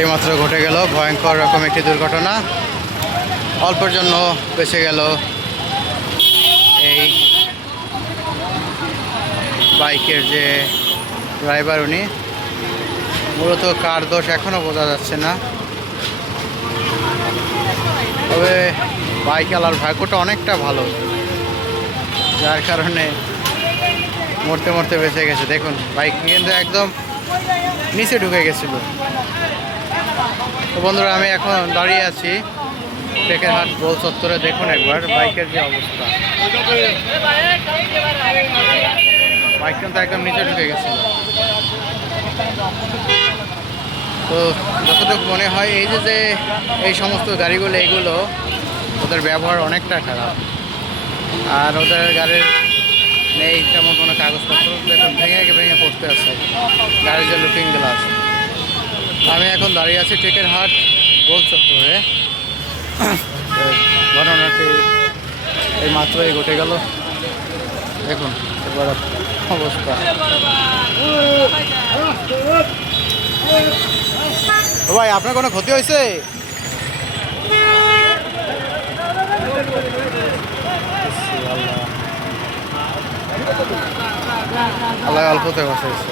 এইমাত্র ঘটে গেল। ভয়ঙ্কর রকম একটি দুর্ঘটনা। অল্পের জন্য বেঁচে গেল এই বাইকের যে ড্রাইভার উনি। মূলত কার দোষ এখনও বোঝা যাচ্ছে না। তবে বাইক আলার ভাগ্যটা অনেকটা ভালো। যার কারণে মরতে মরতে বেঁচে গেছে। দেখুন, বাইক কিন্তু একদম নিচে ঢুকে গেছিল। তো বন্ধুরা, আমি এখন দাঁড়িয়ে আছি টেকের হাট গোল চত্বরে। দেখুন একবার বাইকের যে অবস্থা। বাইক কিন্তু একদম নিচে ঢুকে গেছিল। তো যতটুকু মনে হয়, এই যে যে এই সমস্ত গাড়িগুলো, এগুলো, ওদের ব্যবহার অনেকটা খারাপ। আর ওদের গাড়ির নেই তেমন কোনো কাগজপত্র ভেঙে ভেঙে পড়তে আছে। গাড়ির যে লুকিং গ্লাস আমি এখন দাঁড়িয়ে আছি টেকের হাট গোল চত্বরে ঘটনাটি এই মাত্রই ঘটে গেল দেখুন এবার অবস্থা ভাই আপনার কোনো ক্ষতি হয়েছে আল্লাহ অল্পতে বসাইছে